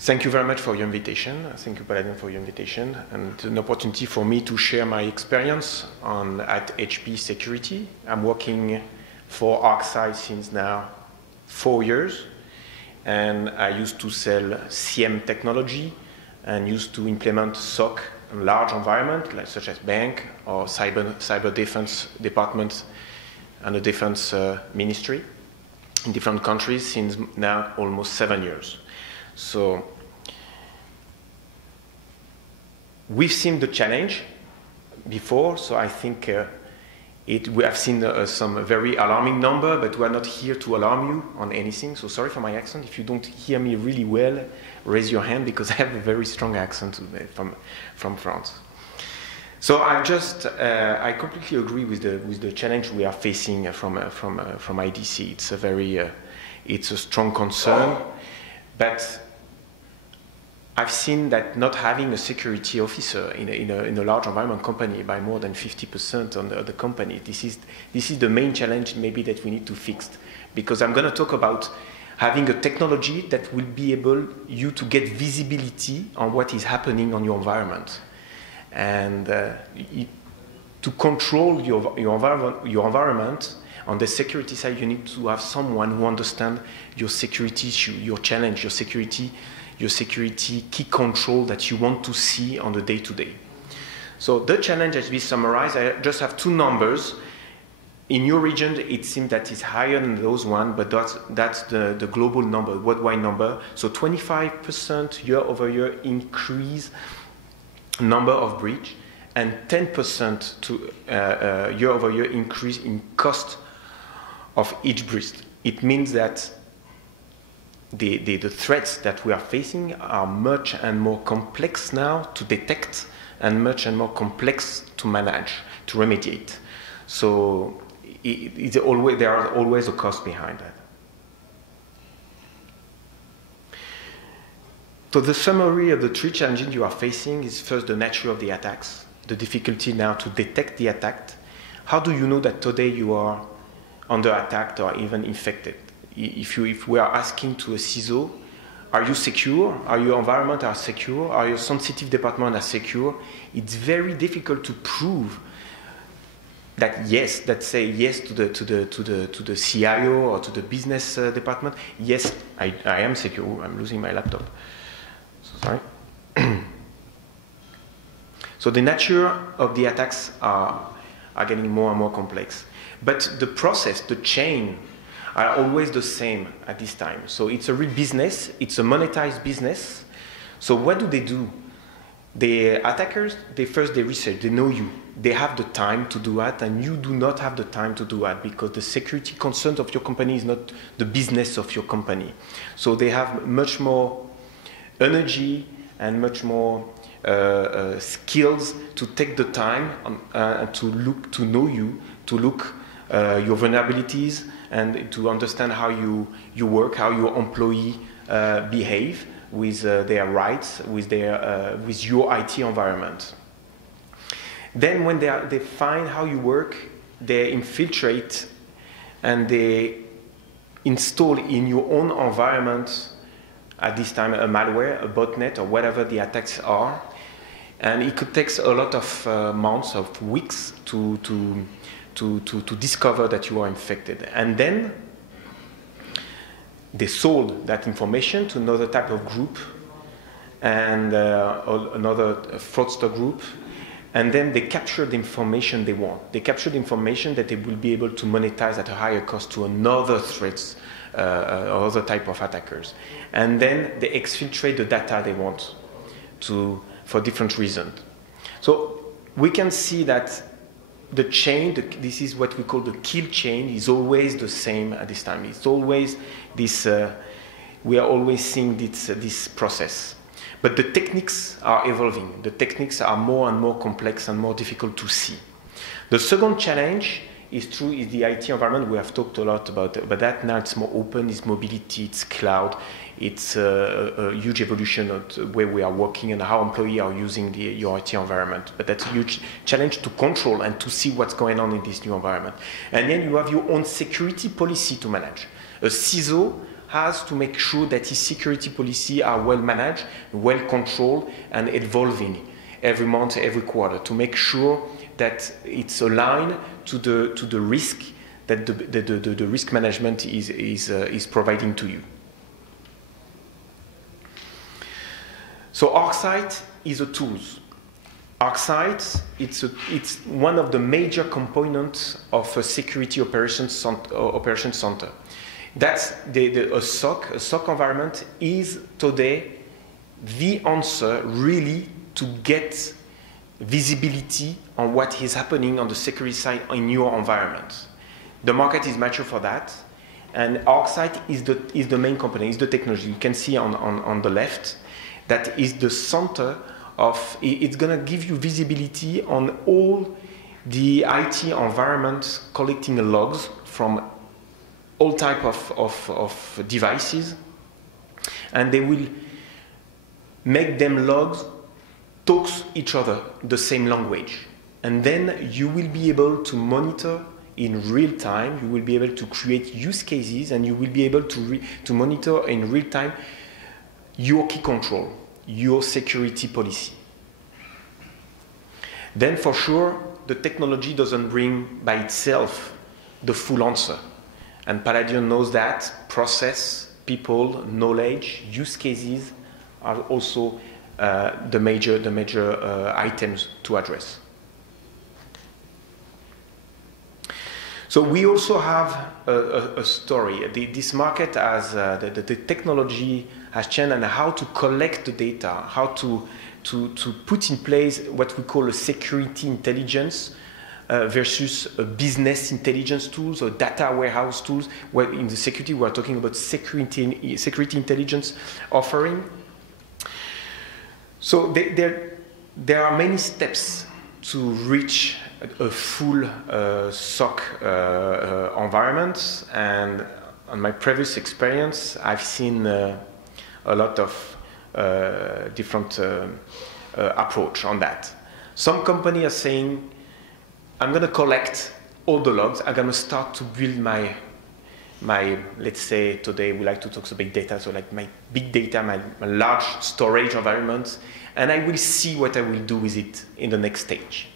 Thank you very much for your invitation. Thank you, Paladion, for your invitation, and an opportunity for me to share my experience at HP Security. I'm working for ArcSight since now 4 years, and I used to sell CM technology and used to implement SOC in large environment, like, such as bank or cyber defense departments and the defense ministry in different countries since now almost 7 years. So we've seen the challenge before, so I think we have seen some very alarming number, but we're not here to alarm you on anything. So sorry for my accent. If you don't hear me really well, raise your hand, because I have a very strong accent from France. So I completely agree with the challenge we are facing from IDC. It's a strong concern, but I've seen that not having a security officer in a large environment company by more than 50% on the company, this is the main challenge maybe that we need to fix. Because I'm going to talk about having a technology that will be able you to get visibility on what is happening on your environment. And to control your environment, on the security side, you need to have someone who understands your security issue, your challenge, your security key control that you want to see on the day-to-day. So the challenge has been summarized. I just have two numbers. In your region, it seems that it's higher than those one, but that's the global number, worldwide number. So 25% year-over-year increase number of breach, and 10% to year-over-year increase in cost of each breach. It means that the threats that we are facing are much and more complex now to detect, and much and more complex to manage, to remediate. So there are always a cost behind that. So the summary of the three challenges you are facing is first the nature of the attacks, the difficulty now to detect the attack. How do you know that today you are under attack or even infected? If we are asking to a CISO, are you secure? Are your environment are secure? Are your sensitive department are secure? It's very difficult to prove that yes, that say yes to the CIO or to the business department. Yes, I am secure. I'm losing my laptop. Sorry. So the nature of the attacks are getting more and more complex. But the process, the chain, are always the same at this time. So it's a real business. It's a monetized business. So what do? The attackers, they research. They know you. They have the time to do that, and you do not have the time to do that, because the security concern of your company is not the business of your company. So they have much more energy and much more skills to take the time to know you, to look your vulnerabilities, and to understand how you work, how your employee behave with their rights, with your IT environment. Then when they find how you work, they infiltrate and they install in your own environment, at this time, a malware, a botnet, or whatever the attacks are. And it could take a lot of months, of weeks to discover that you are infected. And then they sold that information to another type of group and another fraudster group. And then they capture the information they want. They capture the information that they will be able to monetize at a higher cost to another threats, or other type of attackers. And then they exfiltrate the data they want for different reasons. So we can see that the chain, this is what we call the kill chain, is always the same at this time. It's always this, we are always seeing this process. But the techniques are evolving. The techniques are more and more complex and more difficult to see. The second challenge is the IT environment. We have talked a lot about that. Now it's more open, it's mobility, it's cloud. It's a huge evolution of the way we are working and how employees are using your IT environment. But that's a huge challenge to control and to see what's going on in this new environment. And then you have your own security policy to manage. A CISO has to make sure that his security policy are well managed, well controlled, and evolving every month, every quarter, to make sure that it's aligned to the risk that the risk management is providing to you. So ArcSight is a tool. ArcSight, it's one of the major components of a security operations center. That's a SOC environment is today the answer really to get visibility on what is happening on the security side in your environment. The market is mature for that, and ArcSight is the main component, is the technology. You can see on the left that is the center of, it's going to give you visibility on all the IT environments collecting logs from all type of devices, and they will make them logs talk each other the same language. And then you will be able to monitor in real time, you will be able to create use cases, and you will be able to monitor in real time your key control, your security policy. Then for sure, the technology doesn't bring by itself the full answer. And Paladion knows that process, people, knowledge, use cases are also the major items to address. So we also have a story. This market has, the technology has changed, and how to collect the data, how to put in place what we call a security intelligence versus a business intelligence tools or data warehouse tools, where in the security we are talking about security intelligence offering. So there are many steps to reach a full SOC environment, and on my previous experience, I've seen a lot of different approach on that. Some companies are saying, I'm going to collect all the logs, I'm going to start to build my, let's say today we like to talk about big data, so like my big data, my large storage environment, and I will see what I will do with it in the next stage.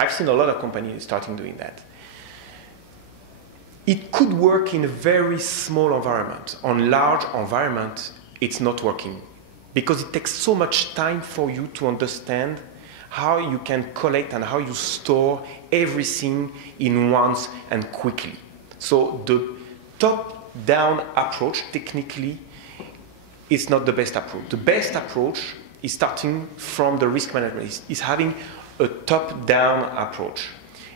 I've seen a lot of companies starting doing that. It could work in a very small environment. On large environment, it's not working, because it takes so much time for you to understand how you can collect and how you store everything in once and quickly. So the top-down approach, technically, is not the best approach. The best approach is starting from the risk management, is having a top-down approach.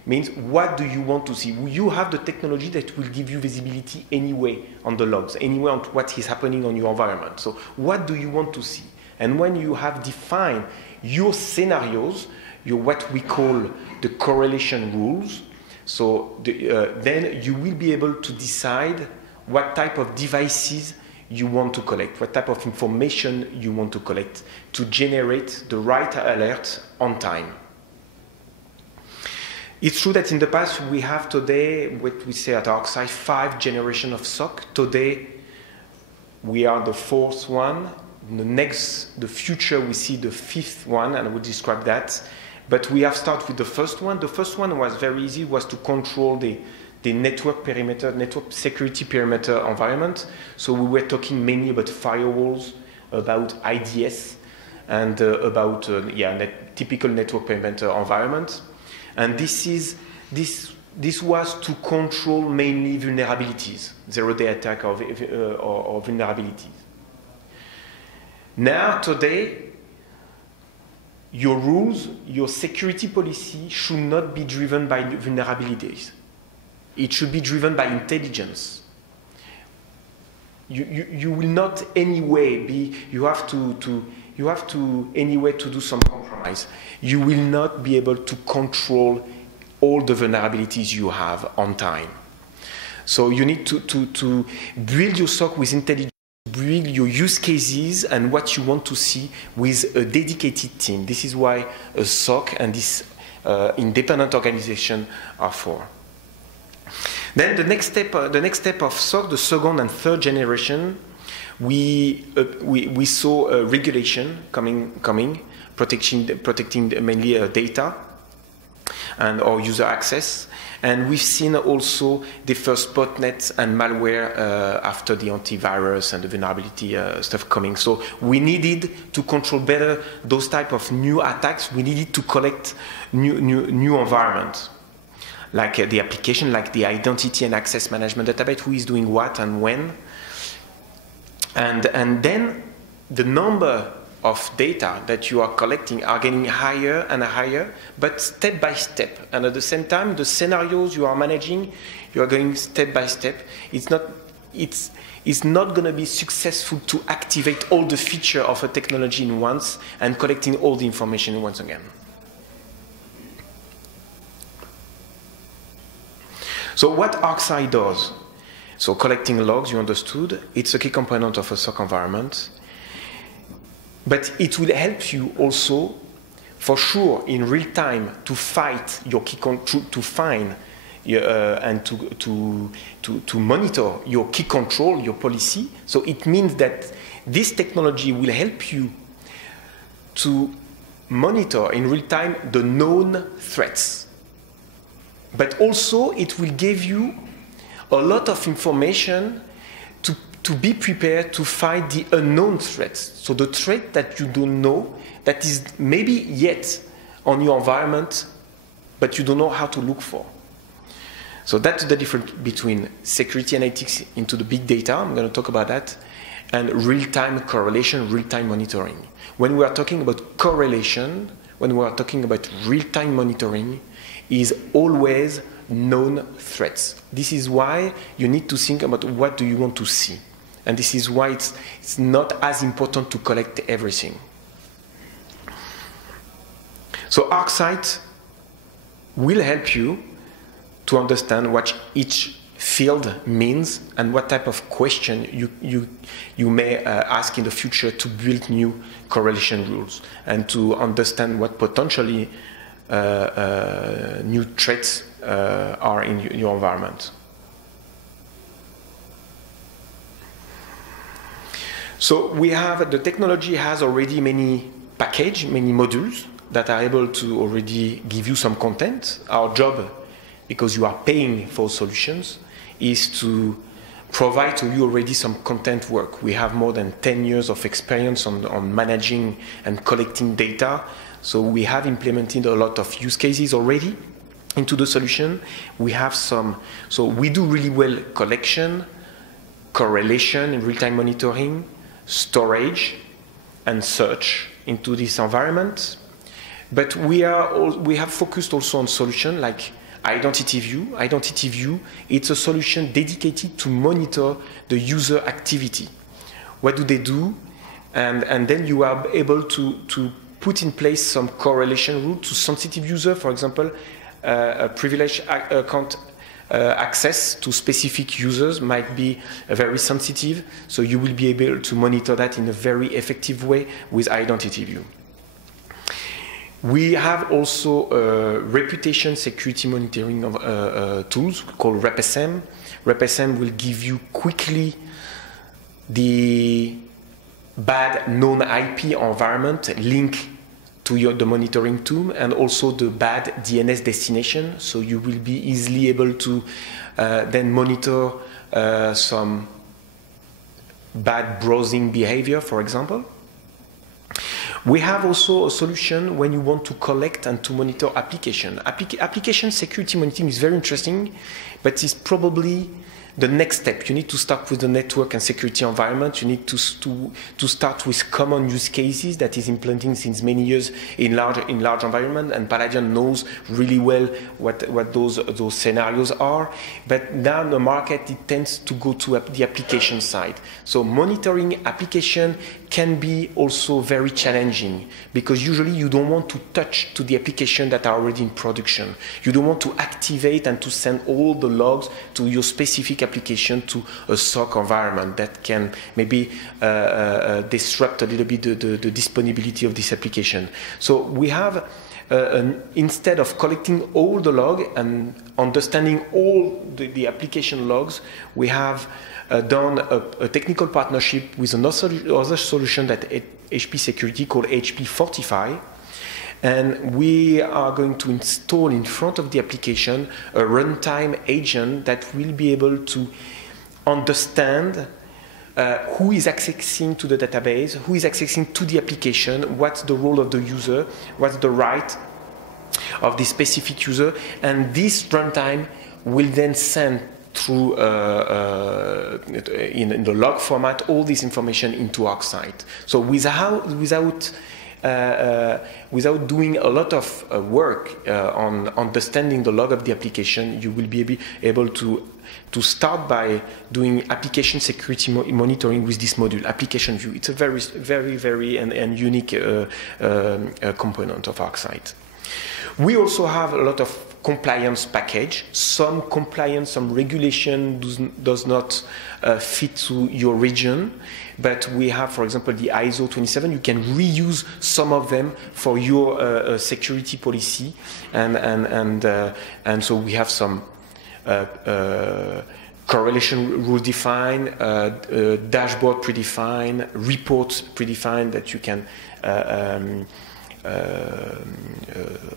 Means, what do you want to see? You have the technology that will give you visibility anyway on the logs, anyway on what is happening on your environment. So what do you want to see? And when you have defined your scenarios, what we call the correlation rules, so then you will be able to decide what type of devices you want to collect, what type of information you want to collect to generate the right alert on time. It's true that in the past we have today, what we say at ArcSight, 5 generations of SOC. Today we are the 4th one. The future we see the 5th one, and I will describe that. But we have started with the first one. The first one was very easy, was to control the network perimeter, network security perimeter environment. So we were talking mainly about firewalls, about IDS, and about typical network perimeter environment. And this was to control mainly vulnerabilities, zero-day attack or vulnerabilities. Now, today, your rules, your security policy should not be driven by vulnerabilities. It should be driven by intelligence. You will not anyway be, you have to anyway to do some compromise. You will not be able to control all the vulnerabilities you have on time. So you need to build your SOC with intelligence, build your use cases and what you want to see with a dedicated team. This is why a SOC and this independent organization are for. Then the next step of SOC, the second and third generation, we saw regulation coming, protecting mainly data and or user access. And we've seen also the first botnets and malware after the antivirus and the vulnerability stuff coming. So we needed to control better those type of new attacks. We needed to collect new environments, like the application, like the identity and access management database, who is doing what and when. And then the number of data that you are collecting are getting higher and higher, but step by step. And at the same time, the scenarios you are managing, you are going step by step. It's not going to be successful to activate all the features of a technology in once and collecting all the information once again. So what ArcSight does, so collecting logs, you understood, it's a key component of a SOC environment. But it will help you also, for sure, in real time to fight your key control, to find and to monitor your key control, your policy. So it means that this technology will help you to monitor in real time the known threats. But also it will give you a lot of information to be prepared to fight the unknown threats. So the threat that you don't know, that is maybe yet on your environment, but you don't know how to look for. So that's the difference between security analytics into the big data, I'm going to talk about that, and real-time correlation, real-time monitoring. When we are talking about correlation, when we are talking about real-time monitoring, is always known threats. This is why you need to think about what do you want to see. And this is why it's not as important to collect everything. So ArcSight will help you to understand what each field means and what type of question you may ask in the future to build new correlation rules and to understand what potentially new threats are in your environment. So we have, the technology has already many packages, many modules that are able to already give you some content. Our job, because you are paying for solutions, is to provide to you already some content work. We have more than 10 years of experience on managing and collecting data. So we have implemented a lot of use cases already into the solution. We have some, so we do really well collection, correlation in real-time monitoring, storage and search into this environment. But we have focused also on solutions like Identity View. Identity View, it's a solution dedicated to monitor the user activity. What do they do? And then you are able to put in place some correlation rule to sensitive user, for example, a privileged account access to specific users might be very sensitive, so you will be able to monitor that in a very effective way with Identity View. We have also reputation security monitoring tools called RepSM. RepSM will give you quickly the bad known IP environment link to the monitoring tool and also the bad DNS destination. So you will be easily able to then monitor some bad browsing behavior, for example. We have also a solution when you want to collect and to monitor application. Application security monitoring is very interesting, but it's probably the next step. You need to start with the network and security environment. You need to start with common use cases that is implementing since many years in large environment, and Paladion knows really well what those scenarios are. But now in the market, it tends to go to the application side. So monitoring application can be also very challenging because usually you don't want to touch to the application that are already in production. You don't want to activate and to send all the logs to your specific application to a SOC environment that can maybe disrupt a little bit the disponibility of this application. So we have instead of collecting all the log and understanding all the application logs, we have done a technical partnership with another solution that HP Security called HP Fortify. And we are going to install in front of the application a runtime agent that will be able to understand who is accessing to the database, who is accessing to the application, what's the role of the user, what's the right of the specific user, and this runtime will then send through in the log format all this information into ArcSight. So without doing a lot of work on understanding the log of the application, you will be able to start by doing application security monitoring with this module, application view. It's a very and unique component of ArcSight. We also have a lot of compliance package. Some compliance, some regulation does not fit to your region, but we have, for example, the ISO 27. You can reuse some of them for your security policy, and so we have some correlation rule defined, dashboard predefined, reports predefined that you can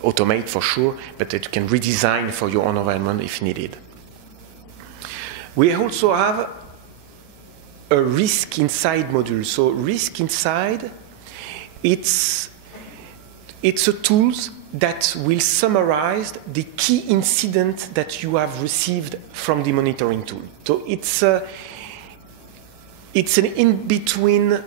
automate for sure, but that you can redesign for your own environment if needed. We also have a risk inside module. So risk inside, it's a tools that will summarize the key incident that you have received from the monitoring tool. So it's an in-between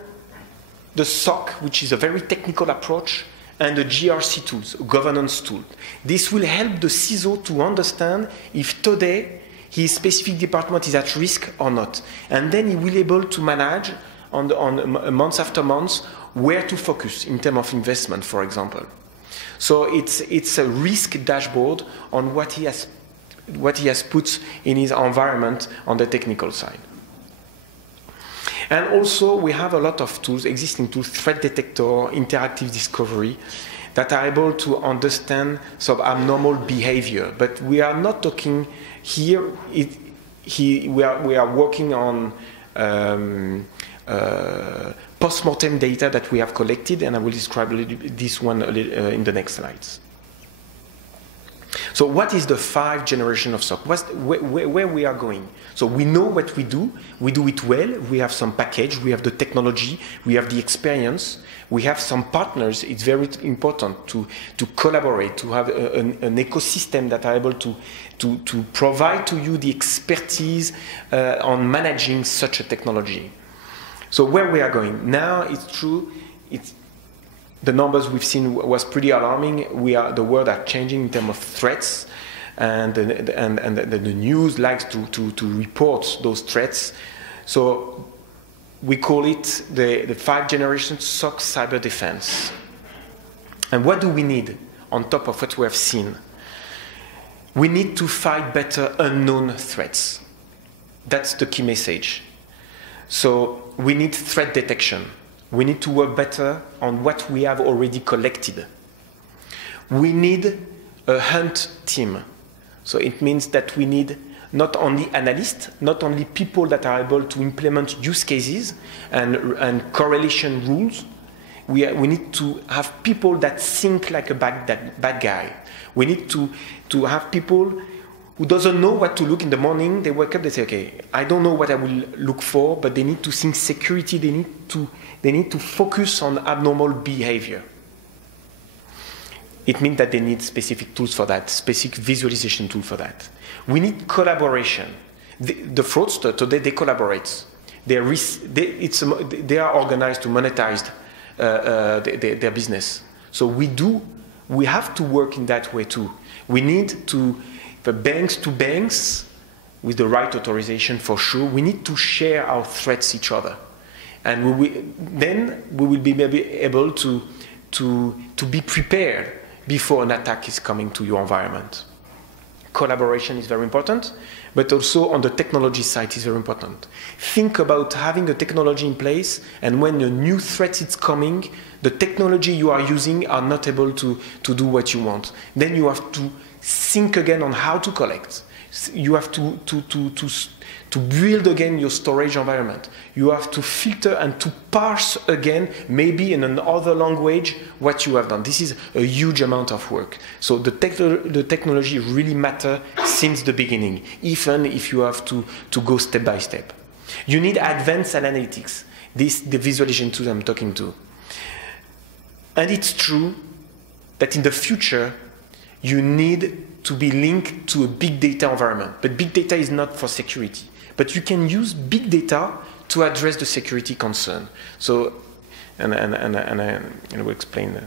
the SOC, which is a very technical approach, and the GRC tools, governance tool. This will help the CISO to understand if today his specific department is at risk or not. And then he will be able to manage on months after months where to focus in terms of investment, for example. So it's a risk dashboard on what he has put in his environment on the technical side. And also, we have a lot of tools, existing tools, threat detector, interactive discovery, that are able to understand some abnormal behavior. But we are not talking here, we are working on post-mortem data that we have collected, and I will describe this one in the next slides. So what is the 5th generation of SOC? Where we are going? So we know what we do it well, we have some package, we have the technology, we have the experience, we have some partners. It's very important to collaborate, to have an ecosystem that are able to provide to you the expertise on managing such a technology. So where we are going? Now it's true, the numbers we've seen was pretty alarming. The world are changing in terms of threats, and the news likes to report those threats. So we call it the 5th generation SOC cyber defense. And what do we need on top of what we have seen? We need to fight better unknown threats. That's the key message. So we need threat detection. We need to work better on what we have already collected. We need a hunt team. So it means that we need not only analysts, not only people that are able to implement use cases and correlation rules. We need to have people that think like a bad guy. We need to have people who doesn't know what to look in the morning. They wake up, they say, okay, I don't know what I will look for, but they need to think security. They need to focus on abnormal behavior. It means that they need specific tools for that, specific visualization tool for that. We need collaboration. The fraudster today, they collaborate. They are organized to monetize their business. So we have to work in that way too. We need to, the banks to banks, with the right authorization for sure, we need to share our threats each other. And then we will be maybe able to be prepared before an attack is coming to your environment. collaboration is very important, but also on the technology side is very important. Think about having a technology in place, and when a new threat is coming, the technology you are using are not able to do what you want. Then you have to think again on how to collect. You have to build again your storage environment. You have to filter and to parse again, maybe in another language, what you have done. This is a huge amount of work. So the technology really matters since the beginning, even if you have to go step by step. You need advanced analytics. This the visualization tool I'm talking to. And it's true that in the future, you need to be linked to a big data environment. But big data is not for security. But you can use big data to address the security concern. So, and I will explain the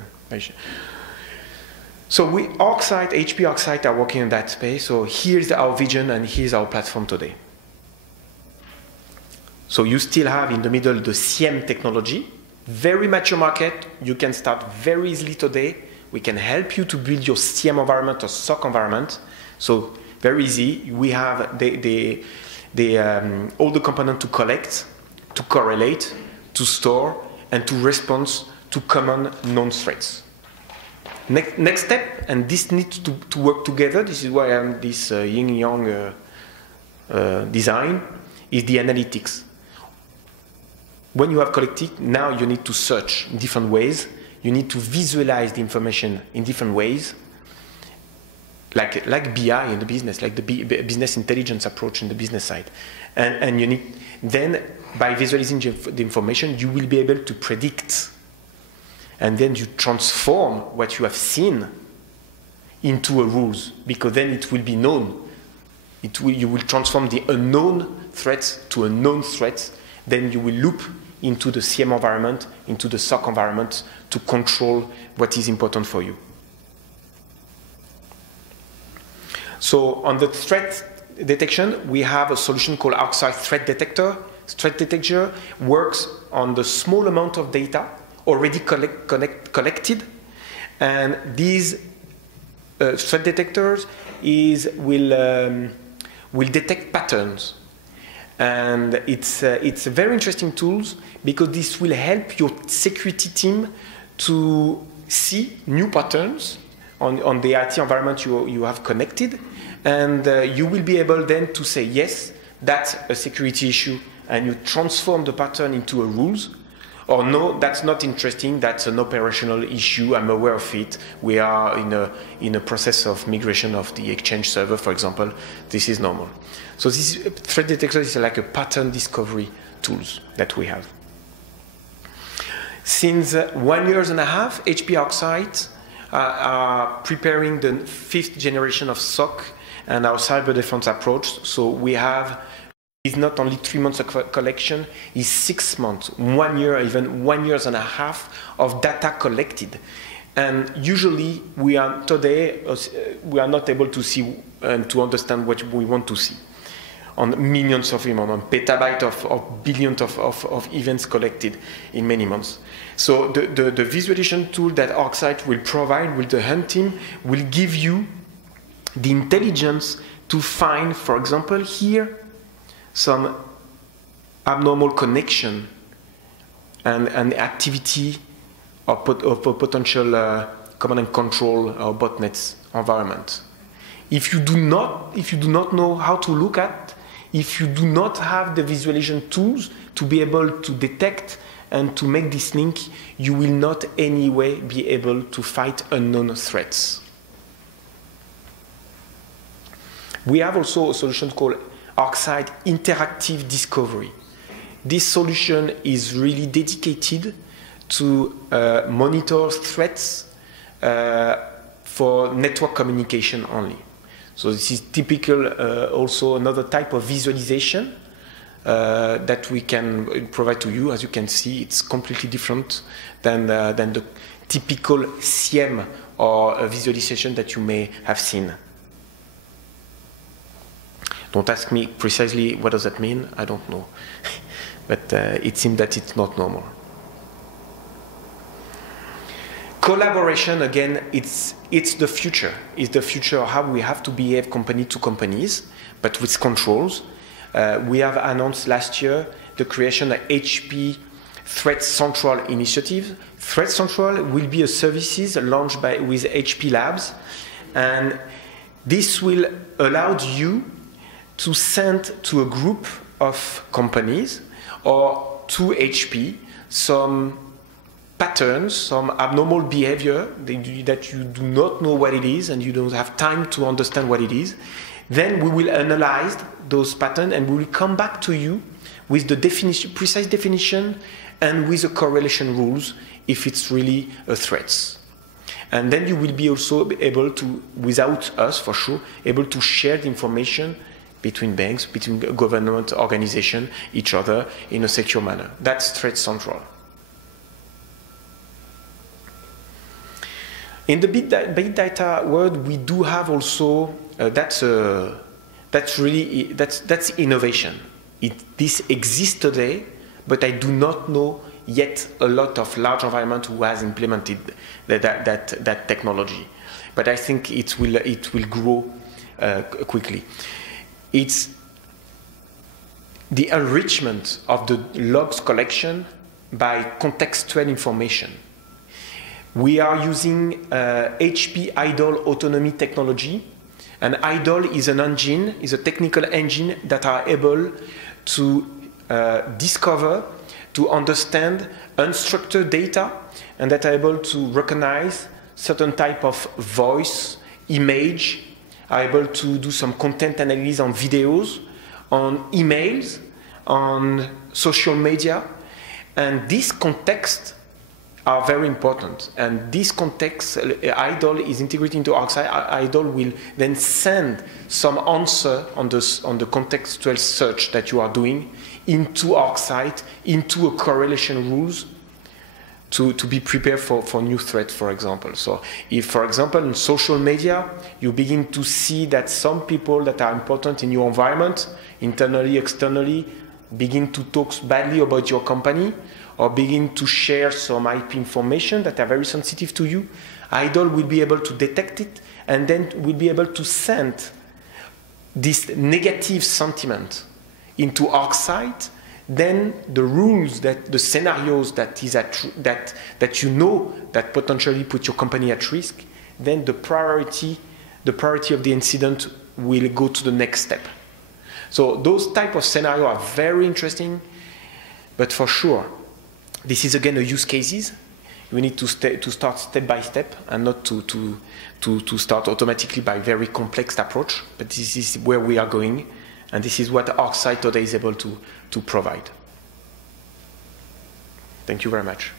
So ArcSight, HP ArcSight are working in that space. So here's our vision and here's our platform today. So you still have in the middle the CM technology. Very mature market. You can start very easily today. We can help you to build your CM environment or SOC environment. So very easy. We have all the components to collect, to correlate, to store, and to respond to common known threats. Next step, and this needs to work together. This is why I'm this yin-yang design, is the analytics. When you have collected, now you need to search in different ways. You need to visualize the information in different ways, like BI in the business, like the business intelligence approach in the business side. And you need, then by visualizing the information, you will be able to predict. And then you transform what you have seen into a rules, because then it will be known. You will transform the unknown threats to a known threat. Then you will loop into the CM environment, into the SOC environment to control what is important for you. So on the threat detection, we have a solution called ArcSight Threat Detector. Threat Detector works on the small amount of data already collected, and these threat detectors will detect patterns. And it's a very interesting tool because this will help your security team to see new patterns on the IT environment you have connected, and you will be able then to say, yes, that's a security issue, and you transform the pattern into a rules, or no, that's not interesting, that's an operational issue, I'm aware of it, we are in a process of migration of the Exchange server, for example, this is normal. So this threat detector is like a pattern discovery tools that we have. Since 1.5 years, HP ArcSight are preparing the 5th generation of SOC and our cyber defense approach. So we have, it's not only 3 months of collection, it's 6 months, 1 year, even 1.5 years of data collected. And usually we are not able to see and to understand what we want to see on millions of events, on petabytes of billions of events collected in many months. So the visualization tool that ArcSight will provide with the hunt team will give you the intelligence to find, for example, here, some abnormal connection and activity of potential command and control or botnets environment. If you do not know how to look at, if you do not have the visualization tools to be able to detect and to make this link, you will not anyway be able to fight unknown threats. We have also a solution called ArcSight Interactive Discovery. This solution is really dedicated to monitor threats for network communication only. So this is typical, also another type of visualization that we can provide to you. As you can see, it's completely different than the typical CM or visualization that you may have seen. Don't ask me precisely what does that mean, I don't know. But it seems that it's not normal. Collaboration, again, it's the future. It's the future of how we have to behave company to companies, but with controls. We have announced last year the creation of HP Threat Central initiative. Threat Central will be a services launched with HP Labs, and this will allow you to send to a group of companies or to HP some patterns, some abnormal behavior that you do not know what it is and you don't have time to understand what it is. Then we will analyze those patterns and we will come back to you with the precise definition and with the correlation rules if it's really a threat. And then you will be also able to, without us for sure, able to share the information between banks, between government organizations, each other in a secure manner. That's Threat Central. In the big data world, we do have also that's innovation. This exists today, but I do not know yet a lot of large environment who has implemented that technology. But I think it will grow quickly. It's the enrichment of the logs collection by contextual information. We are using HP Idle Autonomy technology, and Idle is an engine, is a technical engine that are able to discover, to understand unstructured data, and that are able to recognize certain type of voice, image, are able to do some content analysis on videos, on emails, on social media, and this context are very important. And this context, Idle is integrated into ArcSight. Idle will then send some answer on the contextual search that you are doing into ArcSight, into a correlation rules to be prepared for new threats, for example. So if, for example, in social media, you begin to see that some people that are important in your environment, internally, externally, begin to talk badly about your company, or begin to share some IP information that are very sensitive to you, Idle will be able to detect it and then will be able to send this negative sentiment into ArcSight. Then the rules, the scenarios that you know that potentially put your company at risk, then the priority of the incident will go to the next step. So those type of scenarios are very interesting, but for sure, this is again a use cases. We need to start step by step and not to start automatically by very complex approach. But this is where we are going, and this is what ArcSight today is able to provide. Thank you very much.